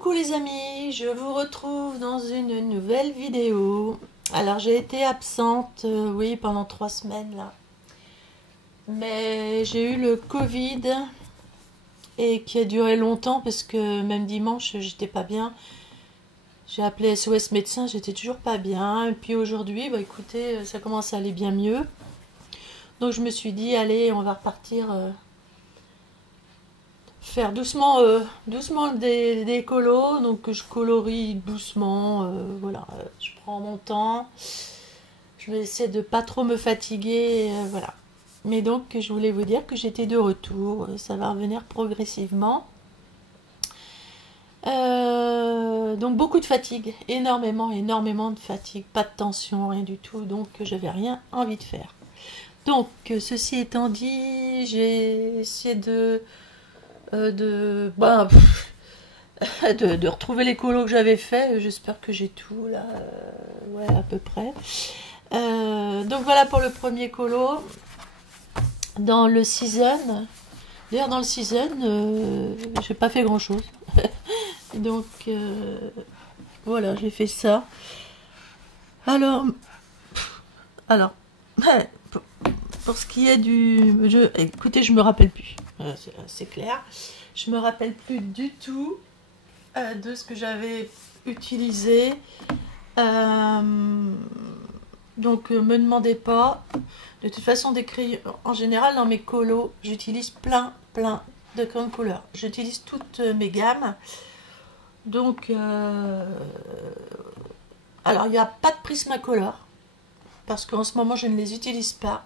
Coucou les amis, je vous retrouve dans une nouvelle vidéo. Alors j'ai été absente, oui, pendant 3 semaines là. Mais j'ai eu le Covid et qui a duré longtemps parce que même dimanche j'étais pas bien. J'ai appelé SOS médecin, j'étais toujours pas bien. Et puis aujourd'hui, bah écoutez, ça commence à aller bien mieux. Donc je me suis dit, allez, on va repartir faire doucement, doucement des colos. Donc je colorie doucement, voilà, je prends mon temps. Je vais essayer de pas trop me fatiguer, voilà. Mais donc je voulais vous dire que j'étais de retour, ça va revenir progressivement. Donc beaucoup de fatigue, énormément de fatigue, pas de tension, rien du tout, donc j'avais rien envie de faire. Donc ceci étant dit, j'ai essayé de retrouver les colos que j'avais fait. J'espère que j'ai tout là, ouais, à peu près. Donc voilà pour le premier colo. Dans le season, d'ailleurs dans le season, j'ai pas fait grand chose. Donc voilà, j'ai fait ça. Alors pour ce qui est du jeu, écoutez, je me rappelle plus, c'est clair, je me rappelle plus du tout de ce que j'avais utilisé. Donc me demandez pas. De toute façon, des crayons, en général dans mes colos, j'utilise plein de crayons de couleur. J'utilise toutes mes gammes. Donc alors il n'y a pas de Prismacolor parce qu'en ce moment je ne les utilise pas.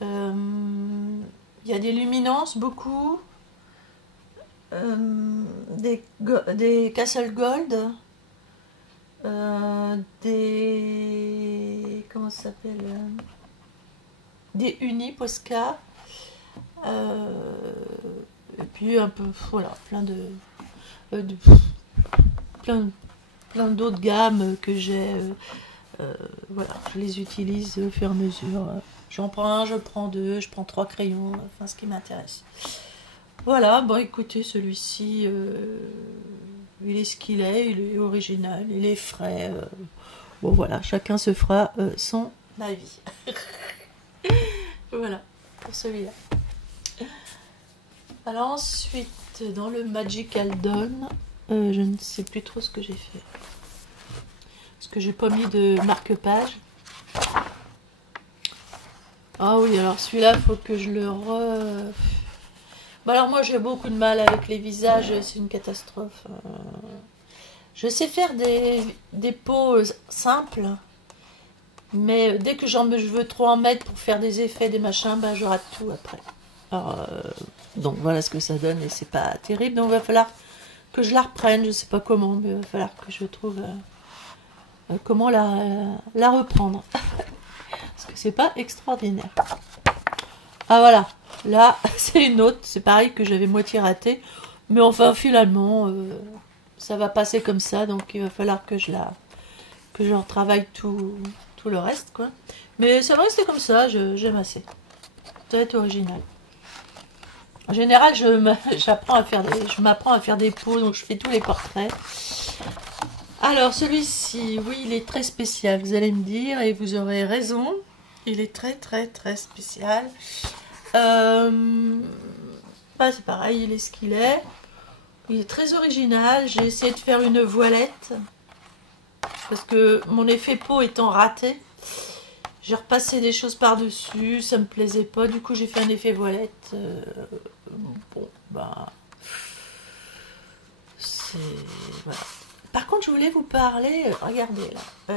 Il y a des luminances, beaucoup, des Castle Gold, des, comment ça s'appelle, des Uni Posca, et puis un peu, voilà, plein d'autres gammes que j'ai. Voilà, je les utilise au fur et à mesure. J'en prends un, je prends deux, je prends 3 crayons, enfin ce qui m'intéresse. Voilà, bon écoutez, celui-ci, il est ce qu'il est, il est original, il est frais. Bon voilà, chacun se fera son avis. Voilà, pour celui-là. Alors ensuite, dans le Magical Dawn, je ne sais plus trop ce que j'ai fait. Parce que j'ai pas mis de marque-page. Ah oui, alors celui-là, il faut que je le Bon, alors moi, j'ai beaucoup de mal avec les visages, c'est une catastrophe. Je sais faire des peaux simples, mais dès que je veux trop en mettre pour faire des effets, des machins, ben je rate tout après. Alors, donc voilà ce que ça donne et c'est pas terrible. Donc il va falloir que je la reprenne, je sais pas comment, mais il va falloir que je trouve comment la reprendre. Parce que c'est pas extraordinaire. Ah voilà, là c'est une autre, c'est pareil que j'avais moitié raté, mais enfin finalement ça va passer comme ça, donc il va falloir que je retravaille tout le reste quoi. Mais ça va rester comme ça, j'aime assez. Ça va être original. En général, je m'apprends à faire des peaux, donc je fais tous les portraits. Alors celui-ci, oui, il est très spécial, vous allez me dire, et vous aurez raison. Il est très spécial. Bah, c'est pareil, il est ce qu'il est. Il est très original. J'ai essayé de faire une voilette. Parce que mon effet peau étant raté, j'ai repassé des choses par-dessus. Ça me plaisait pas. Du coup, j'ai fait un effet voilette. Bon, bah... c'est... Voilà. Par contre, je voulais vous parler... regardez, là.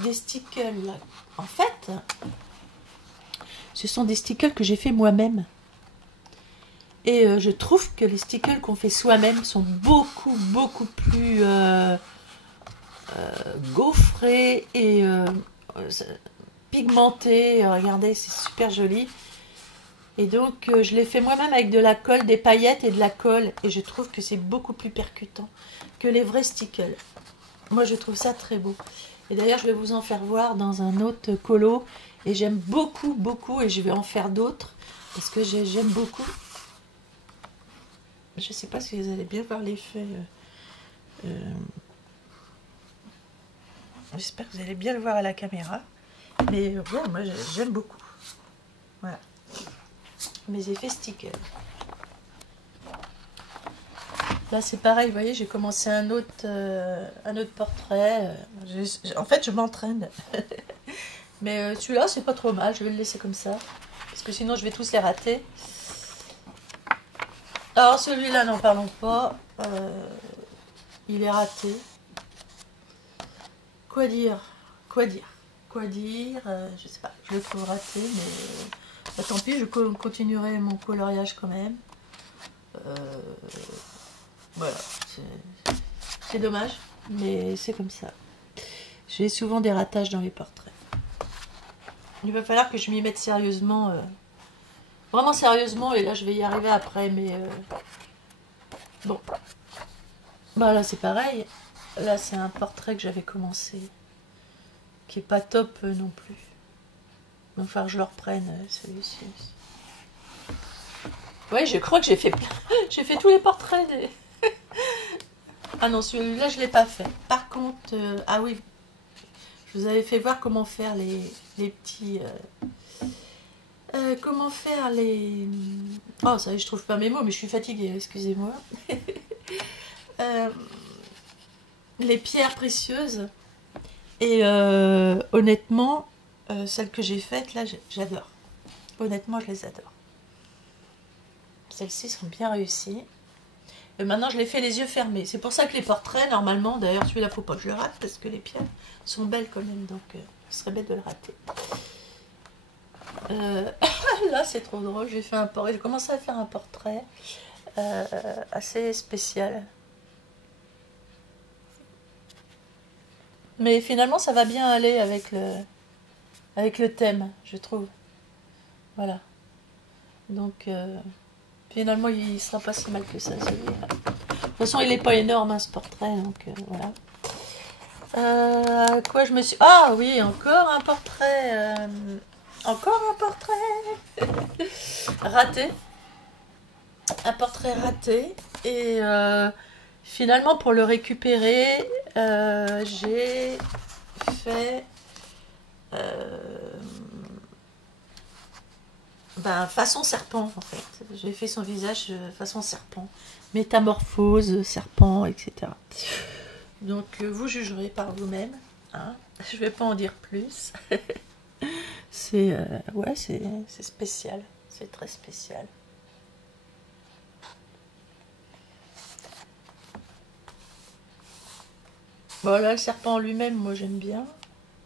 Des stickers, là. En fait... ce sont des stickers que j'ai fait moi-même. Et je trouve que les stickers qu'on fait soi-même sont beaucoup plus gaufrés et pigmentés. Regardez, c'est super joli. Et donc, je l'ai fait moi-même avec de la colle, des paillettes et de la colle. Et je trouve que c'est beaucoup plus percutant que les vrais stickers. Moi, je trouve ça très beau. Et d'ailleurs, je vais vous en faire voir dans un autre colo. Et j'aime beaucoup, et je vais en faire d'autres. Parce que j'aime beaucoup. Je sais pas si vous allez bien voir l'effet. J'espère que vous allez bien le voir à la caméra. Mais ouais, moi j'aime beaucoup. Voilà. Mes effets stickers. Là c'est pareil, vous voyez, j'ai commencé un autre portrait. En fait, je m'entraîne. Mais celui-là, c'est pas trop mal. Je vais le laisser comme ça. Parce que sinon, je vais tous les rater. Alors celui-là, n'en parlons pas. Il est raté. Quoi dire? Quoi dire? Quoi dire? Je sais pas. Je le trouve raté, mais bah, tant pis. Je continuerai mon coloriage quand même. Voilà. C'est dommage, mais c'est comme ça. J'ai souvent des ratages dans les portraits. Il va falloir que je m'y mette sérieusement. Vraiment sérieusement, et là je vais y arriver après, mais bon. Bah là c'est pareil. Là c'est un portrait que j'avais commencé, qui est pas top non plus. Donc il va falloir que je le reprenne celui-ci. Ouais, je crois que j'ai fait j'ai fait tous les portraits des... Ah non, celui-là je l'ai pas fait. Par contre, ah oui, je vous avais fait voir comment faire les petits... comment faire les... Oh, ça y est, je trouve pas mes mots, mais je suis fatiguée, excusez-moi. Les pierres précieuses. Et honnêtement, celles que j'ai faites, là, j'adore. Honnêtement, je les adore. Celles-ci sont bien réussies. Et maintenant, je les fais les yeux fermés. C'est pour ça que les portraits, normalement, d'ailleurs, celui-là, faut pas que je le rate, parce que les pierres sont belles quand même, donc ce serait bête de le rater. Là, c'est trop drôle. J'ai commencé à faire un portrait assez spécial. Mais finalement, ça va bien aller avec le thème, je trouve. Voilà. Donc, finalement, il sera pas si mal que ça, celui-là. De toute façon, il n'est pas énorme, hein, ce portrait. Donc, voilà. Quoi, je me suis... Ah oui, encore un portrait... Encore un portrait raté. Un portrait raté. Et finalement, pour le récupérer, j'ai fait façon serpent, en fait. J'ai fait son visage façon serpent. Métamorphose, serpent, etc. Donc, vous jugerez par vous-même. Hein. Je ne vais pas en dire plus. C'est ouais, c'est spécial, c'est très spécial. Bon là, le serpent lui-même, moi j'aime bien.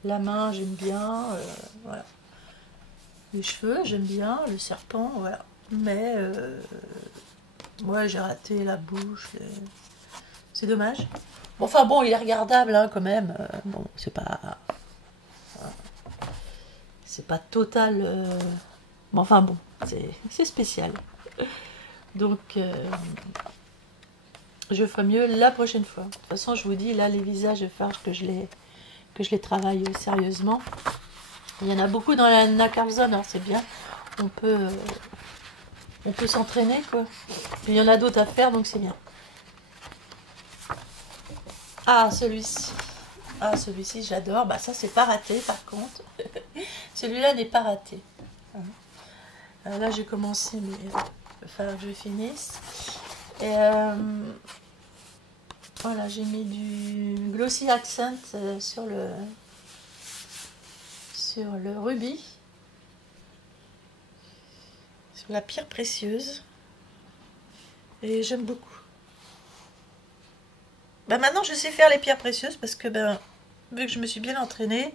La main, j'aime bien. Voilà. Les cheveux, j'aime bien. Le serpent, voilà. Mais ouais, j'ai raté la bouche. C'est dommage. Bon, enfin bon, il est regardable hein, quand même. Bon, c'est pas. C'est pas total. Mais enfin bon, c'est spécial. Donc, je ferai mieux la prochaine fois. De toute façon, je vous dis, là, les visages, il va falloir que je les travaille sérieusement. Il y en a beaucoup dans la Nacre Zone, alors c'est bien. On peut s'entraîner, quoi. Puis il y en a d'autres à faire, donc c'est bien. Ah, celui-ci. Ah, celui-ci, j'adore. Bah, ça, c'est pas raté, par contre. Celui-là n'est pas raté. Là, j'ai commencé, mais il va falloir que je finisse. Et voilà, j'ai mis du Glossy Accent sur le rubis. Sur la pierre précieuse. Et j'aime beaucoup. Bah maintenant, je sais faire les pierres précieuses parce que, vu que je me suis bien entraînée,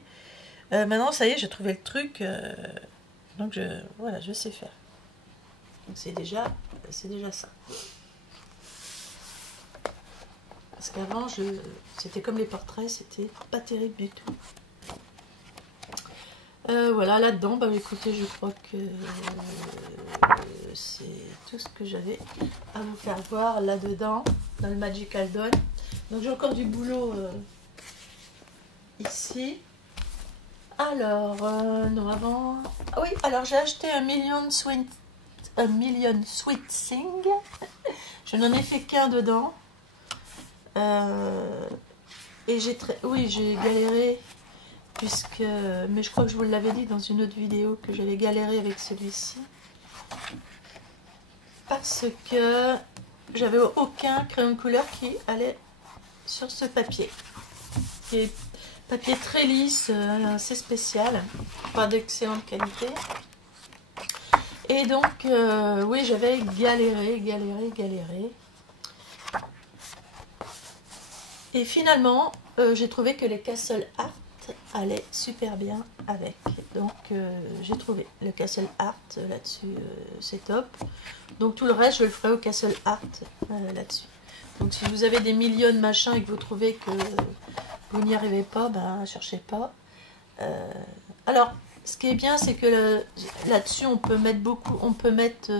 maintenant, ça y est, j'ai trouvé le truc. Donc, voilà, je sais faire. Donc, c'est déjà ça. Parce qu'avant, c'était comme les portraits, c'était pas terrible du tout. Voilà, là-dedans, écoutez, je crois que c'est tout ce que j'avais à vous faire voir là-dedans, dans le Magical Doll. Donc, j'ai encore du boulot ici. Alors, non, avant... Ah oui, alors j'ai acheté un Million Sweet Thing. Je n'en ai fait qu'un dedans. Et j'ai galéré puisque, mais je crois que je vous l'avais dit dans une autre vidéo que j'avais galéré avec celui-ci parce que j'avais aucun crayon de couleur qui allait sur ce papier. Qui est papier très lisse, assez spécial, pas d'excellente qualité. Et donc, oui, j'avais galéré. Et finalement, j'ai trouvé que les Castle Art allaient super bien avec. Donc, j'ai trouvé le Castle Art là-dessus, c'est top. Donc, tout le reste, je le ferai au Castle Art là-dessus. Donc, si vous avez des millions de machins et que vous trouvez que vous n'y arrivez pas, ben, cherchez pas. Alors, ce qui est bien, c'est que là-dessus, on peut mettre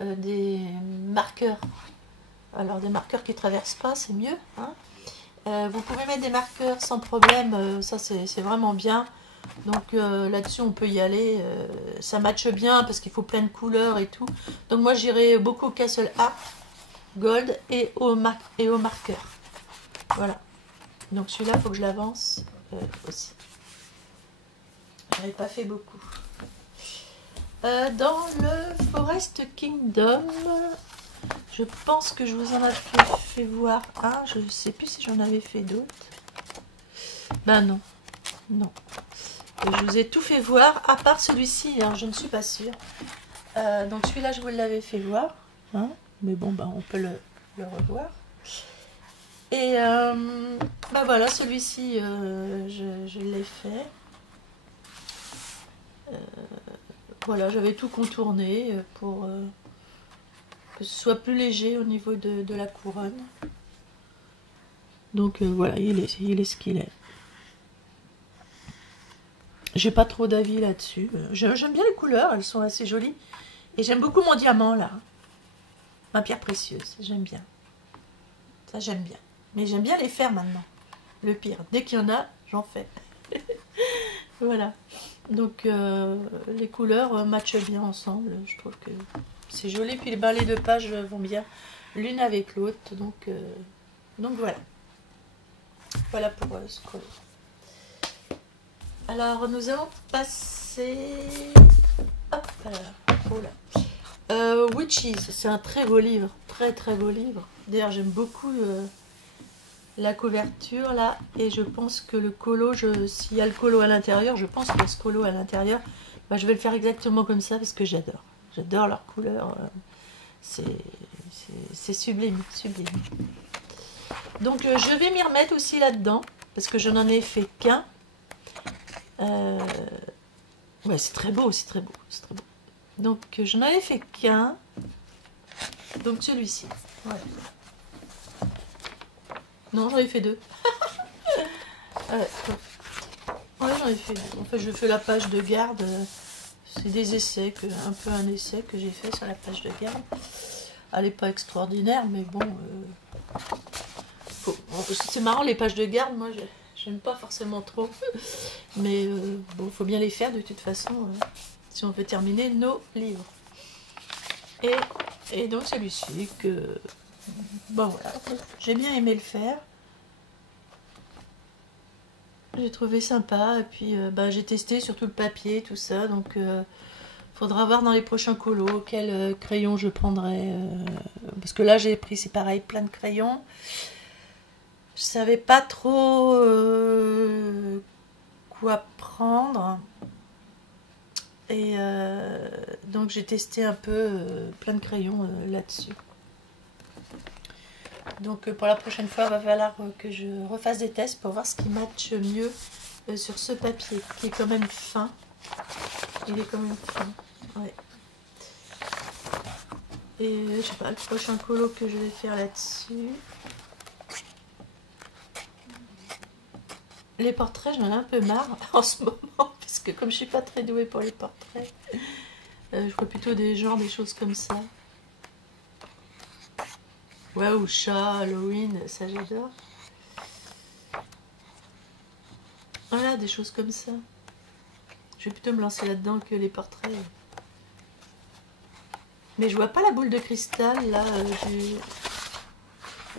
des marqueurs. Alors, des marqueurs qui ne traversent pas, c'est mieux, hein. Vous pouvez mettre des marqueurs sans problème, ça c'est vraiment bien. Donc là-dessus on peut y aller, ça matche bien parce qu'il faut plein de couleurs et tout. Donc moi j'irai beaucoup au Castle Art Gold et au marqueur. Voilà. Donc celui-là il faut que je l'avance aussi. J'avais pas fait beaucoup. Dans le Forest Kingdom, je pense que je vous en avais fait voir un. Je ne sais plus si j'en avais fait d'autres. Ben non. Non. Je vous ai tout fait voir, à part celui-ci. Alors je ne suis pas sûre. Donc celui-là, je vous l'avais fait voir. Hein, mais bon, ben, on peut le revoir. Et ben voilà, celui-ci, je l'ai fait. Voilà, j'avais tout contourné pour... que ce soit plus léger au niveau de la couronne. Donc voilà, il est ce qu'il est. J'ai pas trop d'avis là-dessus. J'aime bien les couleurs, elles sont assez jolies. Et j'aime beaucoup mon diamant là. Ma pierre précieuse, j'aime bien. Ça j'aime bien. Mais j'aime bien les faire maintenant. Le pire, dès qu'il y en a, j'en fais. Voilà. Donc les couleurs matchent bien ensemble. Je trouve que c'est joli. Puis les balais de pages vont bien l'une avec l'autre. Donc voilà. Voilà pour ce colo. Alors nous allons passer... Hop là. Oh là. Witches, c'est un très beau livre. Très très beau livre. D'ailleurs j'aime beaucoup la couverture là. Et je pense que le colo, s'il y a le colo à l'intérieur, je pense qu'il y a ce colo à l'intérieur. Bah, je vais le faire exactement comme ça parce que j'adore. J'adore leur couleur. C'est sublime, sublime. Donc je vais m'y remettre aussi là-dedans. Parce que je n'en ai fait qu'un. Ouais, c'est très beau, c'est très beau, c'est très beau. Donc je n'en avais fait qu'un. Donc celui-ci. Ouais. Non, j'en ai fait deux. Ouais, j'en ai fait deux. En fait, je fais la page de garde. C'est des essais, un peu un essai que j'ai fait sur la page de garde. Elle n'est pas extraordinaire, mais bon. C'est marrant, les pages de garde, moi, j'aime pas forcément trop. Mais bon, il faut bien les faire de toute façon, si on veut terminer nos livres. Et donc celui-ci, que bon voilà, j'ai bien aimé le faire. J'ai trouvé sympa, et puis j'ai testé surtout le papier, tout ça, donc faudra voir dans les prochains colos quel crayon je prendrai. Parce que là j'ai pris, c'est pareil, plein de crayons. Je savais pas trop quoi prendre. Et donc j'ai testé un peu plein de crayons là-dessus. Donc pour la prochaine fois, il va falloir que je refasse des tests pour voir ce qui matche mieux sur ce papier, qui est quand même fin. Il est quand même fin. Ouais. Et je sais pas, le prochain colo que je vais faire là-dessus. Les portraits, j'en ai un peu marre en ce moment, parce que comme je suis pas très douée pour les portraits, je ferai plutôt des choses comme ça. Ouais, ou chat, Halloween, ça j'adore. Voilà, des choses comme ça. Je vais plutôt me lancer là-dedans que les portraits. Mais je vois pas la boule de cristal, là.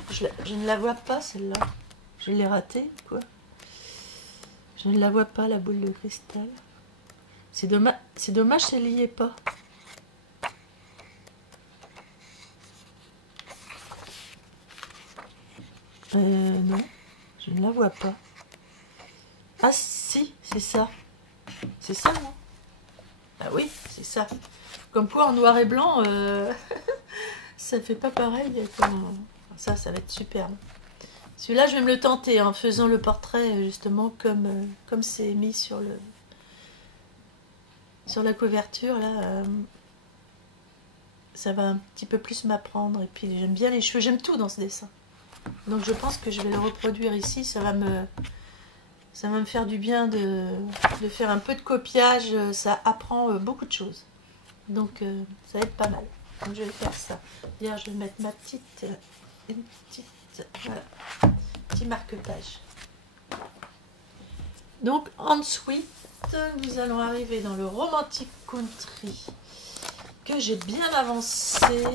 Je ne la vois pas, celle-là. Je l'ai ratée, quoi. Je ne la vois pas, la boule de cristal. C'est dommage, elle n'y est pas. Non, je ne la vois pas. Ah si, c'est ça. C'est ça, non? Ah oui, c'est ça. Comme quoi, en noir et blanc, ça fait pas pareil. Ça va être superbe. Celui-là, je vais me le tenter en faisant le portrait, justement, comme c'est mis sur la couverture, là. Ça va un petit peu plus m'apprendre. Et puis, j'aime bien les cheveux. J'aime tout dans ce dessin. Donc, je pense que je vais le reproduire ici. Ça va me faire du bien de faire un peu de copiage. Ça apprend beaucoup de choses. Donc, ça va être pas mal. Donc, je vais faire ça. D'ailleurs, je vais mettre ma petite... voilà, petit marque-page. Donc, ensuite, nous allons arriver dans le Romantic Country que j'ai bien avancé.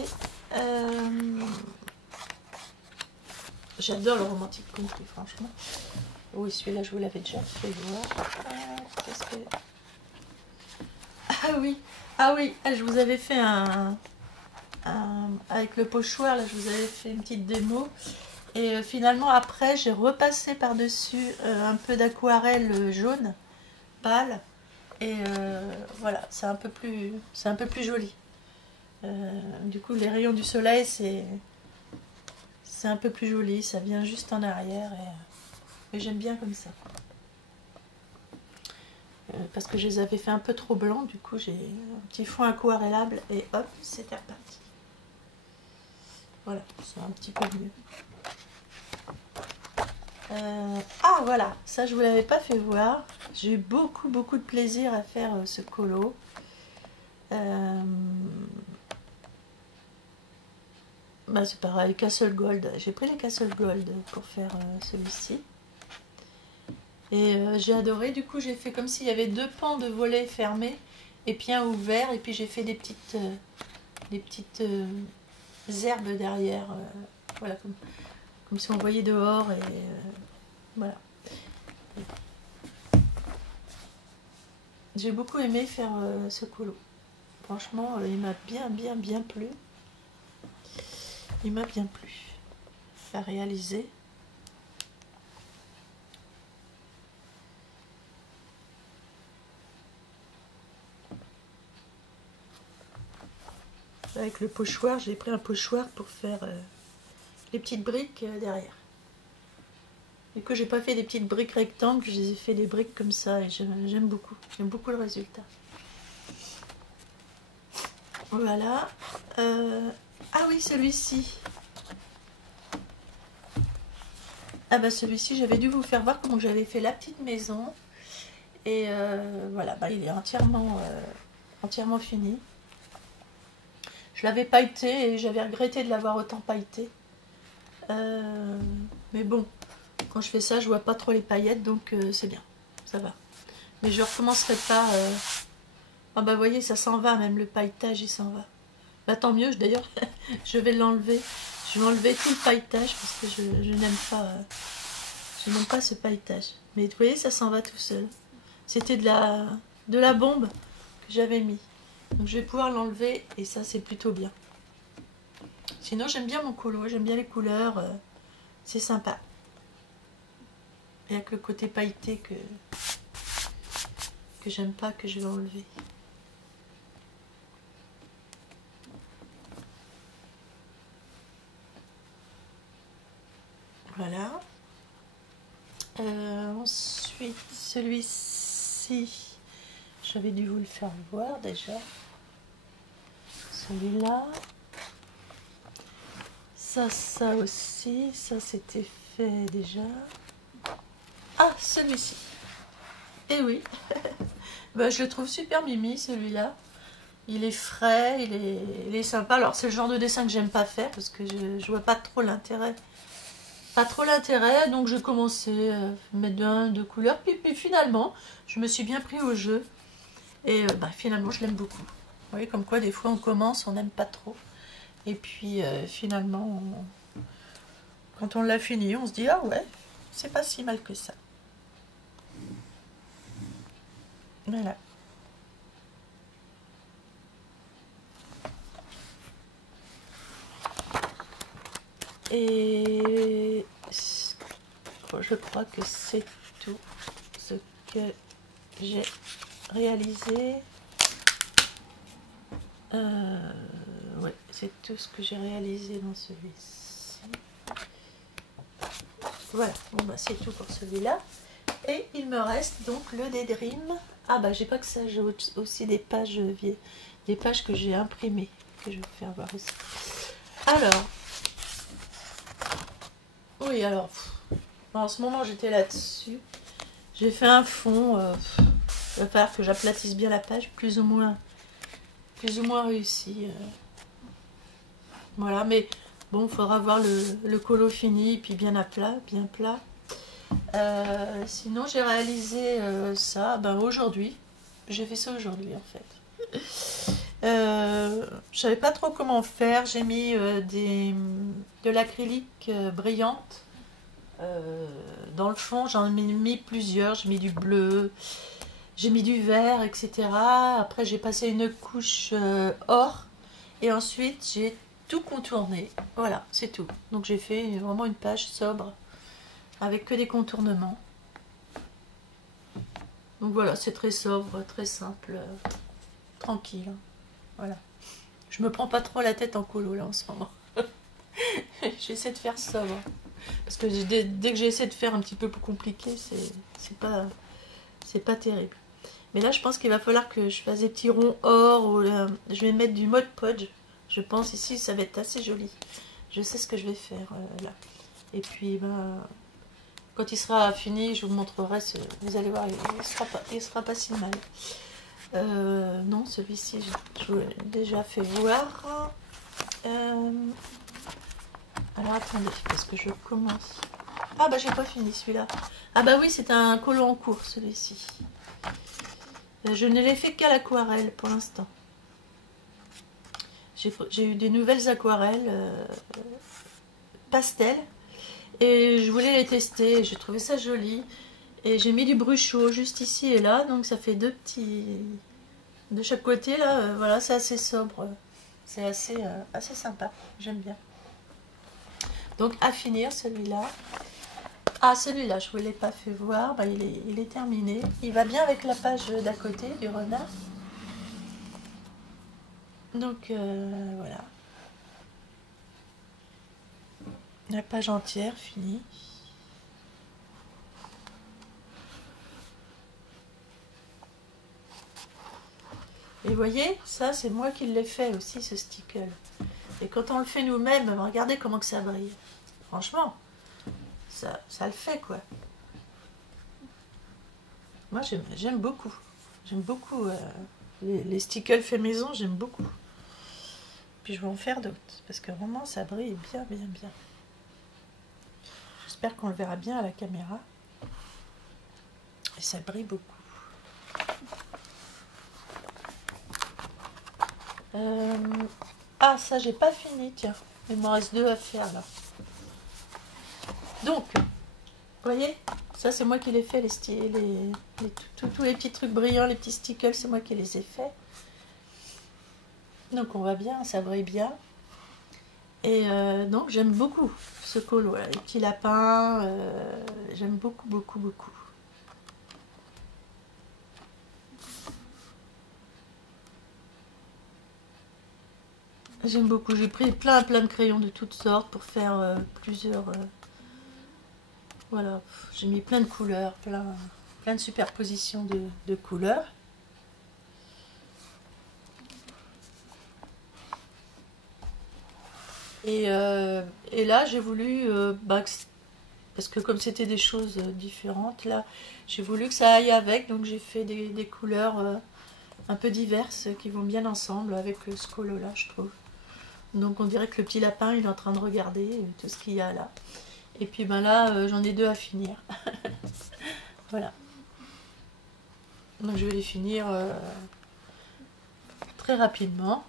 J'adore le Romantic Country, franchement. Oui, celui-là, je vous l'avais déjà fait voir. Ah oui, je vous avais fait avec le pochoir, là, je vous avais fait une petite démo. Et finalement, après, j'ai repassé par-dessus un peu d'aquarelle jaune, pâle. Et voilà, c'est un peu plus joli. Du coup, les rayons du soleil, c'est un peu plus joli. Ça vient juste en arrière. Et j'aime bien comme ça. Parce que je les avais fait un peu trop blancs. Du coup, j'ai un petit fond aquarellable. Et hop, c'était reparti. Voilà, c'est un petit peu mieux. Ah voilà, ça je vous l'avais pas fait voir. J'ai eu beaucoup de plaisir à faire ce colo. Bah, c'est pareil, Castle Gold. J'ai pris les Castle Gold pour faire celui-ci. Et j'ai adoré. Du coup, j'ai fait comme s'il y avait deux pans de volets fermés et puis un ouvert. Et puis j'ai fait des petites herbes derrière. Voilà, comme si on voyait dehors. Et voilà. J'ai beaucoup aimé faire ce colo. Franchement, il m'a bien plu. Il m'a bien plu à réaliser. Avec le pochoir, j'ai pris un pochoir pour faire les petites briques derrière. Du coup, j'ai pas fait des petites briques rectangles, je les ai fait des briques comme ça et j'aime beaucoup. J'aime beaucoup le résultat. Voilà. Ah oui, celui-ci. Ah bah celui-ci, j'avais dû vous faire voir comment j'avais fait la petite maison. Et voilà, bah, il est entièrement fini. Je l'avais pailleté et j'avais regretté de l'avoir autant pailleté. Mais bon, quand je fais ça, je vois pas trop les paillettes, donc c'est bien, ça va. Mais je recommencerai pas. Ah bah voyez, ça s'en va, même le pailletage, il s'en va. Bah tant mieux, d'ailleurs, je vais l'enlever. Je vais enlever tout le pailletage parce que je n'aime pas. Je n'aime pas ce pailletage. Mais vous voyez, ça s'en va tout seul. C'était de la bombe que j'avais mis. Donc je vais pouvoir l'enlever et ça c'est plutôt bien. Sinon j'aime bien mon colo, j'aime bien les couleurs, c'est sympa. Et avec le côté pailleté que j'aime pas, que je vais enlever. Voilà. Ensuite celui-ci, j'avais dû vous le faire voir déjà. Celui-là. Ça aussi, ça c'était fait déjà. Ah, celui-ci. Eh oui. Bah, je le trouve super mimi celui-là. Il est frais, il est sympa. Alors c'est le genre de dessin que j'aime pas faire parce que je vois pas trop l'intérêt. Pas trop l'intérêt, donc j'ai commencé à mettre deux couleurs. Puis finalement, je me suis bien pris au jeu. Et bah, finalement, je l'aime beaucoup. voyez, comme quoi des fois on commence, on n'aime pas trop. Et puis finalement, quand on l'a fini, on se dit ah ouais, c'est pas si mal que ça. Voilà. Et je crois que c'est tout ce que j'ai réalisé. Ouais, c'est tout ce que j'ai réalisé dans celui-ci. Voilà, bon bah c'est tout pour celui-là. Et il me reste donc le Daydream. Ah bah j'ai pas que ça, j'ai aussi des pages vieilles, des pages que j'ai imprimées, que je vais vous faire voir aussi. Alors, oui alors, en ce moment j'étais là-dessus. J'ai fait un fond, il va falloir que j'aplatisse bien la page, plus ou moins réussi. Voilà, mais bon, il faudra voir le colo fini, puis bien à plat, bien plat. Sinon, j'ai réalisé ça aujourd'hui. J'ai fait ça aujourd'hui, en fait. Je savais pas trop comment faire. J'ai mis de l'acrylique brillante dans le fond. J'en ai mis plusieurs. J'ai mis du bleu, j'ai mis du vert, etc. Après, j'ai passé une couche or. Et ensuite, j'ai tout contourné. Voilà, c'est tout. Donc, j'ai fait vraiment une page sobre avec que des contournements. Donc voilà, c'est très sobre, très simple, tranquille. Voilà. Je me prends pas trop la tête en colo là en ce moment. J'essaie de faire sobre. Parce que dès que j'essaie de faire un petit peu plus compliqué, c'est pas terrible. Mais là, je pense qu'il va falloir que je fasse des petits ronds or. Ou, je vais mettre du Mod Podge. Je pense ici, ça va être assez joli. Je sais ce que je vais faire là. Et puis, quand il sera fini, je vous montrerai. Vous allez voir, il sera pas si mal. Non, celui-ci, je vous l'ai déjà fait voir. Alors, attendez, parce que je commence. Ah, bah, j'ai pas fini celui-là. Ah, bah oui, c'est un colo en cours, celui-ci. Je ne l'ai fait qu'à l'aquarelle pour l'instant. J'ai eu des nouvelles aquarelles pastel. Et je voulais les tester, j'ai trouvé ça joli. Et j'ai mis du bruchot juste ici et là, donc ça fait deux petits de chaque côté là. Voilà, c'est assez sobre, c'est assez sympa, j'aime bien. Donc à finir celui-là. Ah, celui-là, je ne vous l'ai pas fait voir, il est terminé. Il va bien avec la page d'à côté du renard. Donc voilà. La page entière finie. Et vous voyez, ça c'est moi qui l'ai fait aussi, ce sticker. Et quand on le fait nous-mêmes, regardez comment que ça brille. Franchement, ça le fait quoi. Moi j'aime beaucoup. J'aime beaucoup les stickers faits maison, j'aime beaucoup. Puis je vais en faire d'autres, parce que vraiment ça brille bien, bien, bien. J'espère qu'on le verra bien à la caméra. Et ça brille beaucoup. Ah, ça j'ai pas fini, tiens. Il m'en reste 2 à faire là. Donc, vous voyez, ça c'est moi qui les fait, tous les petits trucs brillants, les petits stickers, c'est moi qui les ai faits. Donc on va bien, ça brille bien. Et donc j'aime beaucoup ce colo, là, les petits lapins, j'aime beaucoup, beaucoup, beaucoup. J'aime beaucoup, j'ai pris plein de crayons de toutes sortes pour faire plusieurs... voilà, j'ai mis plein de couleurs, plein de superpositions de couleurs. Et là, j'ai voulu, parce que comme c'était des choses différentes, là, j'ai voulu que ça aille avec, donc j'ai fait des couleurs un peu diverses qui vont bien ensemble avec ce colo-là, je trouve. Donc on dirait que le petit lapin, il est en train de regarder tout ce qu'il y a là. Et puis là, j'en ai 2 à finir. Voilà. Donc je vais les finir très rapidement,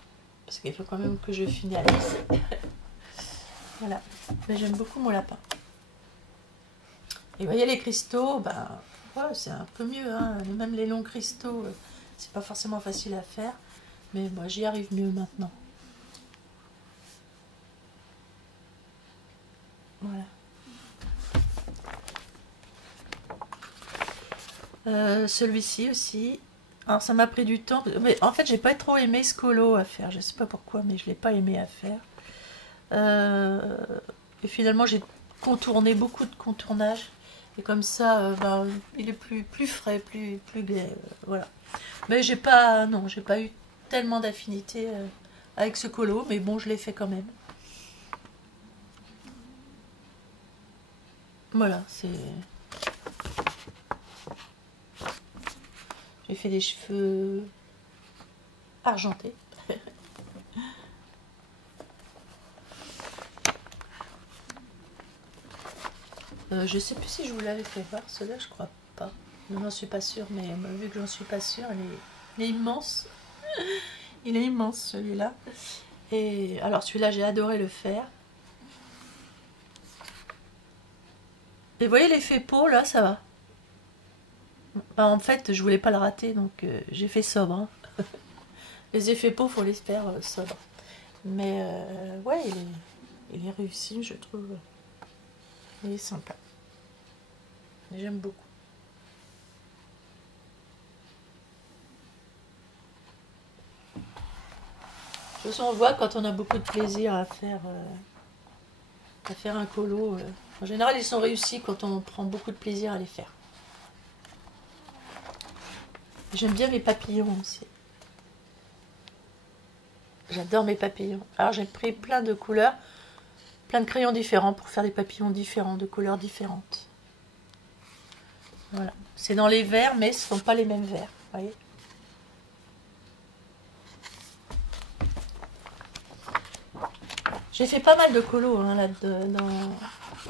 parce qu'il faut quand même que je finalise. Voilà, mais j'aime beaucoup mon lapin. Et vous voyez les cristaux, ben, ouais, c'est un peu mieux, hein. Même les longs cristaux, c'est pas forcément facile à faire, mais moi j'y arrive mieux maintenant. Voilà. Celui-ci aussi. Alors ça m'a pris du temps, mais en fait j'ai pas trop aimé ce colo à faire, je sais pas pourquoi, mais je l'ai pas aimé à faire. Et finalement j'ai contourné beaucoup de contournage, et comme ça ben, il est plus frais, plus gai, voilà. Mais j'ai pas, non, j'ai pas eu tellement d'affinité avec ce colo, mais bon, je l'ai fait quand même. Voilà, c'est... J'ai fait des cheveux argentés. Je sais plus si je vous l'avais fait voir, celui-là, je crois pas. Je n'en suis pas sûre, mais vu que j'en suis pas sûre, il est immense. Il est immense, celui-là. Et alors, celui-là, j'ai adoré le faire. Et vous voyez l'effet peau, là, ça va. Ben, en fait, je voulais pas le rater, donc j'ai fait sobre. Hein. Les effets peau, faut les faire sobre. Mais ouais, il est réussi, je trouve. Il est sympa. J'aime beaucoup. De toute façon, on voit quand on a beaucoup de plaisir à faire un colo. En général, ils sont réussis quand on prend beaucoup de plaisir à les faire. J'aime bien mes papillons aussi. J'adore mes papillons. Alors j'ai pris plein de couleurs, plein de crayons différents pour faire des papillons différents, de couleurs différentes. Voilà. C'est dans les verts, mais ce ne sont pas les mêmes verts. Voyez. J'ai fait pas mal de colos hein, là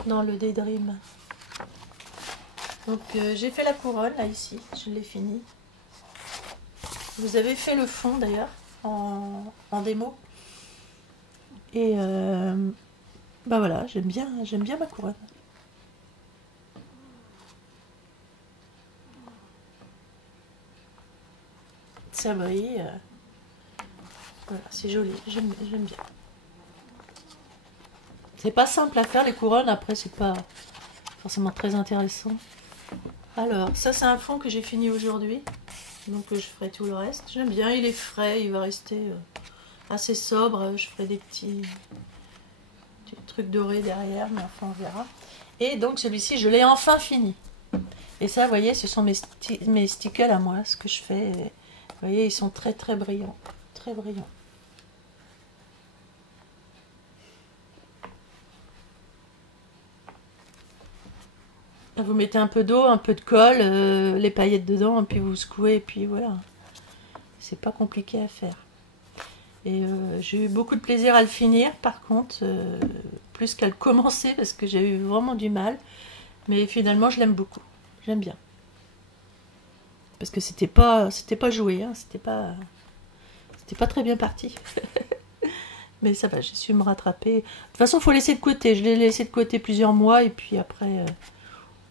dans le Daydream. Donc j'ai fait la couronne là ici, je l'ai fini. Vous avez fait le fond d'ailleurs en démo. Et bah voilà, j'aime bien ma couronne. Ça brille. Voilà, c'est joli, j'aime bien. C'est pas simple à faire les couronnes, après c'est pas forcément très intéressant. Alors, ça c'est un fond que j'ai fini aujourd'hui. Donc je ferai tout le reste. J'aime bien, il est frais, il va rester assez sobre. Je ferai des petits trucs dorés derrière, mais enfin on verra. Et donc celui-ci, je l'ai enfin fini. Et ça, vous voyez, ce sont mes stickers à moi, ce que je fais. Vous voyez, ils sont très très brillants. Très brillants. Vous mettez un peu d'eau, un peu de colle, les paillettes dedans, et puis vous secouez, et puis voilà. C'est pas compliqué à faire. Et j'ai eu beaucoup de plaisir à le finir, par contre, plus qu'à le commencer, parce que j'ai eu vraiment du mal. Mais finalement, je l'aime beaucoup. J'aime bien. Parce que c'était pas joué, hein, c'était pas très bien parti. Mais ça va, j'ai su me rattraper. De toute façon, il faut laisser de côté. Je l'ai laissé de côté plusieurs mois, et puis après...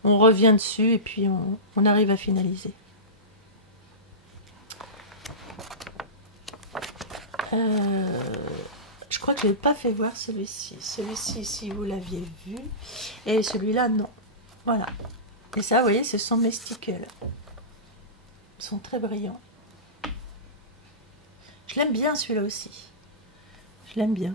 on revient dessus et puis on arrive à finaliser. Je crois que je n'ai pas fait voir celui-ci. Celui-ci, si vous l'aviez vu. Et celui-là, non. Voilà. Et ça, vous voyez, ce sont mes stickers. Ils sont très brillants. Je l'aime bien, celui-là aussi. Je l'aime bien.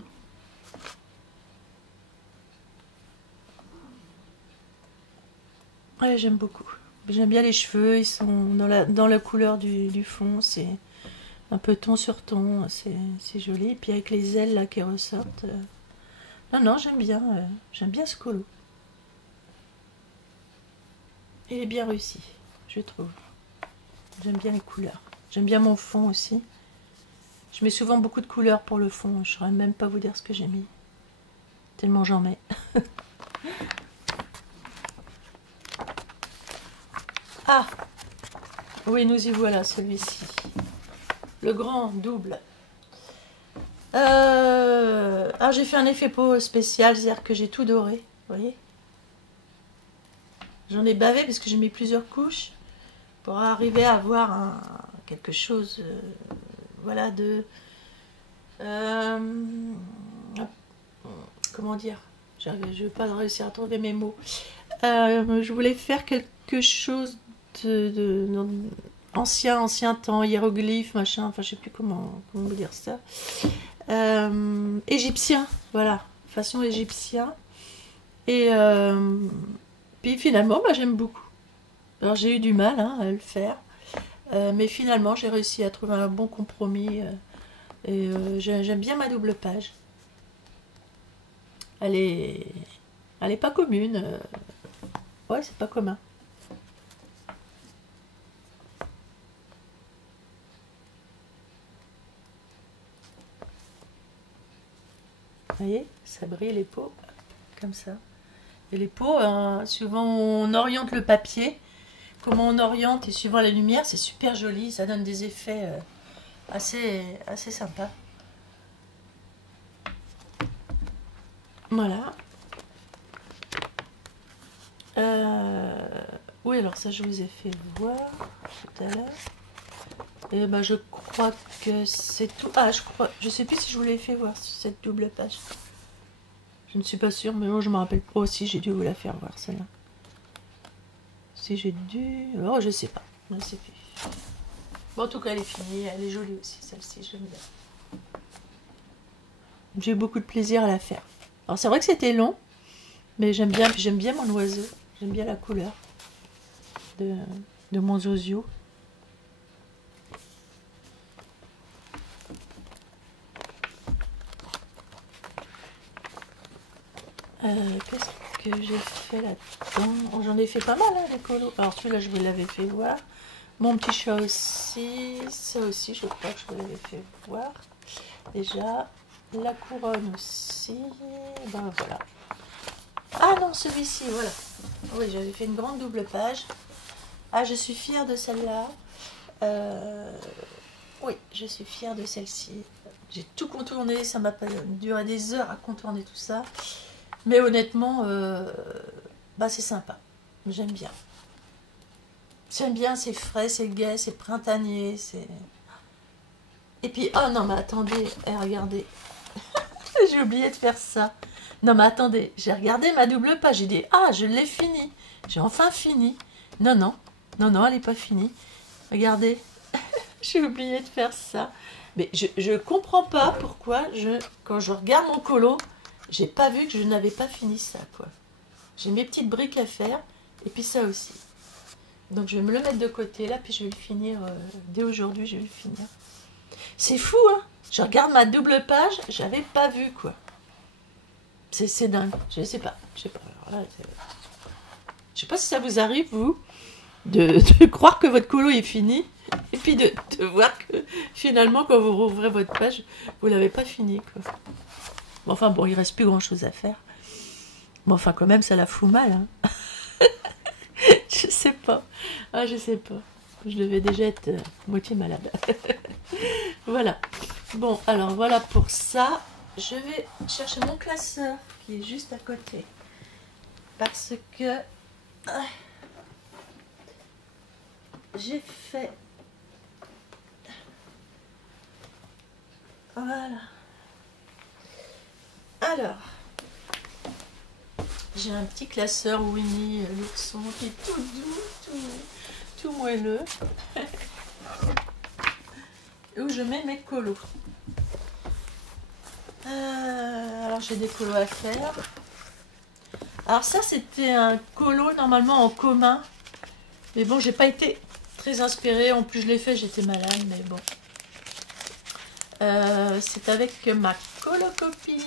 Ouais, j'aime beaucoup. J'aime bien les cheveux, ils sont dans la couleur du fond, c'est un peu ton sur ton, c'est joli. Et puis avec les ailes là qui ressortent. Non, j'aime bien ce colo. Il est bien réussi, je trouve. J'aime bien les couleurs. J'aime bien mon fond aussi. Je mets souvent beaucoup de couleurs pour le fond, je ne saurais même pas vous dire ce que j'ai mis. Tellement j'en mets. Ah! Oui, nous y voilà, celui-ci. Le grand double. Ah, j'ai fait un effet peau spécial, c'est-à-dire que j'ai tout doré, vous voyez. J'en ai bavé parce que j'ai mis plusieurs couches pour arriver à avoir quelque chose, voilà, de... comment dire? Je ne vais pas réussir à trouver mes mots. Je voulais faire quelque chose ancien temps, hiéroglyphe, machin, enfin je sais plus comment vous dire ça. Égyptien, voilà, façon égyptien. Et puis finalement, bah, j'aime beaucoup. Alors j'ai eu du mal à le faire, mais finalement j'ai réussi à trouver un bon compromis. Et j'aime bien ma double page. Elle est pas commune. Ouais, c'est pas commun. Vous voyez, ça brille les peaux, comme ça. Et les peaux, souvent on oriente le papier. Comment on oriente et suivant la lumière, c'est super joli. Ça donne des effets assez sympas. Voilà. Oui, alors ça, je vous ai fait voir tout à l'heure. Et ben, je crois que c'est tout. Ah, je sais plus si je vous l'ai fait voir cette double page. Je ne suis pas sûre, mais moi je me rappelle pas aussi. J'ai dû vous la faire voir celle-là. Si j'ai dû. Oh, je sais pas. Je ne sais plus. Bon, en tout cas, elle est finie. Elle est jolie aussi, celle-ci. J'aime bien. J'ai eu beaucoup de plaisir à la faire. Alors, c'est vrai que c'était long, mais j'aime bien mon oiseau. J'aime bien la couleur de mon zozio. Qu'est-ce que j'ai fait là-dedans? Oh, j'en ai fait pas mal, hein, les colos. Alors celui-là, je vous l'avais fait voir. Mon petit chat aussi. Ça aussi, je crois que je vous l'avais fait voir. Déjà, la couronne aussi. Ben voilà. Ah non, celui-ci, voilà. Oui, j'avais fait une grande double page. Ah, je suis fière de celle-là. Oui, je suis fière de celle-ci. J'ai tout contourné, ça m'a duré des heures à contourner tout ça. Mais honnêtement, bah c'est sympa. J'aime bien. J'aime bien, c'est frais, c'est gai, c'est printanier, c'est... Et puis, oh non, mais attendez, regardez. J'ai oublié de faire ça. Non, mais attendez, j'ai regardé ma double page, j'ai dit, ah, je l'ai fini. J'ai enfin fini. Non, non, non, non, elle n'est pas finie. Regardez, j'ai oublié de faire ça. Mais je comprends pas pourquoi, quand je regarde mon colo, j'ai pas vu que je n'avais pas fini ça, quoi. J'ai mes petites briques à faire, et puis ça aussi. Donc je vais me le mettre de côté, là, puis je vais le finir, dès aujourd'hui, je vais le finir. C'est fou, hein. Je regarde ma double page, j'avais pas vu, quoi. C'est dingue, je sais pas. Je sais pas si ça vous arrive, vous, de croire que votre colo est fini, et puis de voir que, finalement, quand vous rouvrez votre page, vous l'avez pas fini, quoi. Enfin bon, il reste plus grand chose à faire. Mais enfin quand même ça la fout mal. Hein. Je sais pas. Ah je sais pas. Je devais déjà être moitié malade. Voilà. Bon alors voilà pour ça. Je vais chercher mon classeur qui est juste à côté. Parce que j'ai fait... Voilà. Alors, j'ai un petit classeur Winnie l'ourson qui est tout doux, tout moelleux. Où je mets mes colos. Alors j'ai des colos à faire. Alors ça c'était un colo normalement en commun. Mais bon, j'ai pas été très inspirée. En plus je l'ai fait, j'étais malade, mais bon. C'est avec ma colocopine.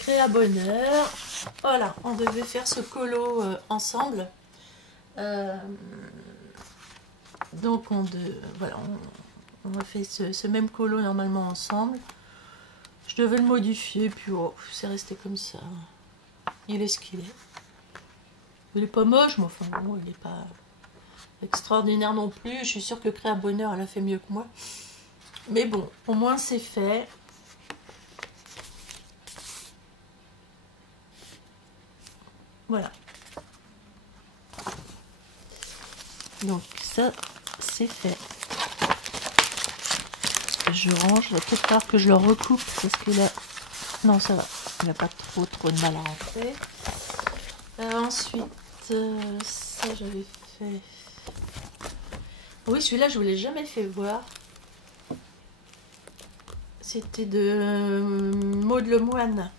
Créa Bonheur. Voilà, on devait faire ce colo ensemble. Donc voilà, on a fait ce même colo normalement ensemble. Je devais le modifier, puis oh, c'est resté comme ça. Il est ce qu'il est. Il est pas moche, mais enfin bon, il est pas... extraordinaire non plus. Je suis sûre que Créa Bonheur, elle a fait mieux que moi. Mais bon, au moins c'est fait. Voilà. Donc ça, c'est fait. Je range. Il va peut-être falloir que je le recoupe parce que là... Non, ça va. Il n'a pas trop de mal à rentrer. Ensuite, ça j'avais fait... Oui, celui-là, je ne vous l'ai jamais fait voir. C'était de Maud Lemoine.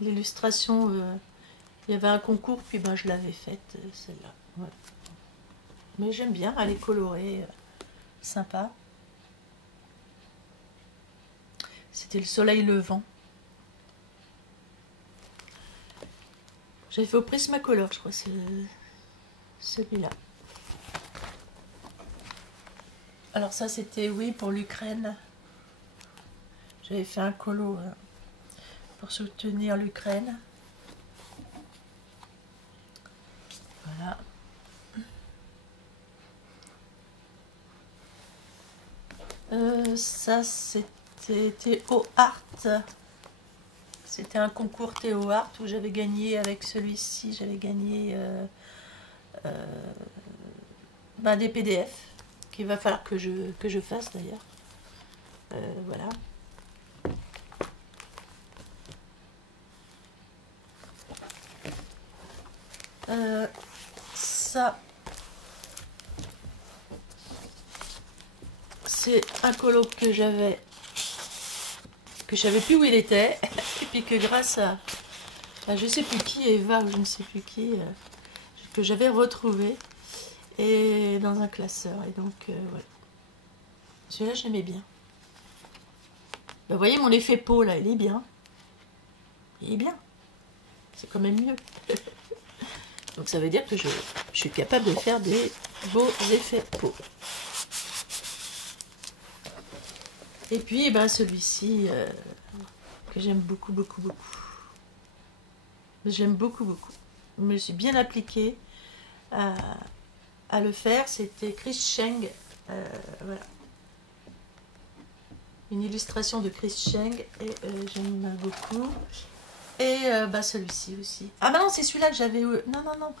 L'illustration, il y avait un concours, puis ben, je l'avais faite, celle-là. Ouais. Mais j'aime bien, elle est colorée, sympa. C'était le soleil levant. J'avais fait au Prismacolor, je crois, c'est celui-là. Alors ça, c'était, oui, pour l'Ukraine. J'avais fait un colo pour soutenir l'Ukraine. Voilà. Ça, c'était Théo Art. C'était un concours Théo Art où j'avais gagné avec celui-ci. J'avais gagné des PDF qu'il va falloir que je fasse d'ailleurs. Voilà. Ça, c'est un colo que je savais plus où il était, et puis que grâce à je sais plus qui, Eva ou je ne sais plus qui, que j'avais retrouvé et dans un classeur. Et donc ouais. Celui-là, j'aimais bien. Vous voyez mon effet peau là, il est bien. Il est bien. C'est quand même mieux. Donc ça veut dire que je suis capable de faire des beaux effets peau. Et puis ben, celui-ci que j'aime beaucoup. J'aime beaucoup. Je me suis bien appliquée à le faire. C'était Chris Cheng. Voilà. Une illustration de Chris Cheng. Et j'aime beaucoup. Et celui-ci aussi. Ah bah non, c'est celui-là que j'avais... Non.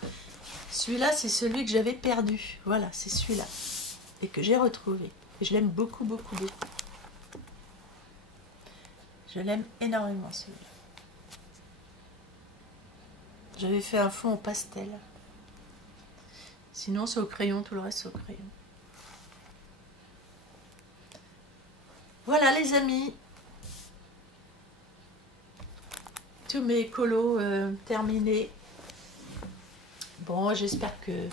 Celui-là, c'est celui que j'avais perdu. Voilà, c'est celui-là. Et que j'ai retrouvé. Et je l'aime beaucoup. Je l'aime énormément, celui-là. J'avais fait un fond au pastel. Sinon, c'est au crayon. Tout le reste, c'est au crayon. Voilà, les amis. Tous mes colos terminés. Bon, j'espère que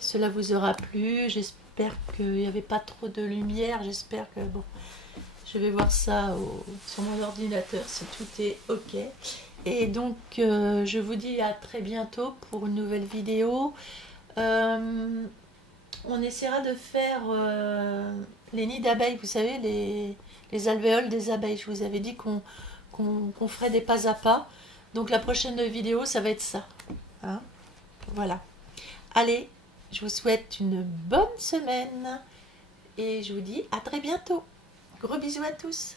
cela vous aura plu. J'espère qu'il n'y avait pas trop de lumière. J'espère que... Bon, je vais voir ça sur mon ordinateur si tout est OK. Et donc, je vous dis à très bientôt pour une nouvelle vidéo. On essaiera de faire les nids d'abeilles. Vous savez, les alvéoles des abeilles. Je vous avais dit qu'on ferait des pas à pas. Donc, la prochaine vidéo, ça va être ça. Hein? Voilà. Allez, je vous souhaite une bonne semaine. Et je vous dis à très bientôt. Gros bisous à tous.